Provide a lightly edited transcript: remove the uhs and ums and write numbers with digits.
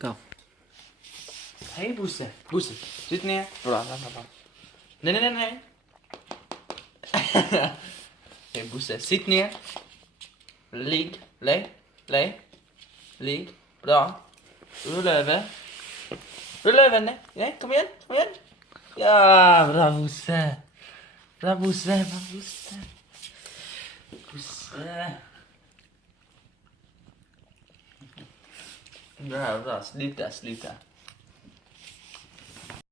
Go. Hej Bosse. Bosse, sitt ner. Bra. Nej. Hej Bosse, sitt ner. Ligg. Ligg. Bra. Rulla över. Nej, kom igen. Ja, bra Bosse. Bosse. Bra. Slita.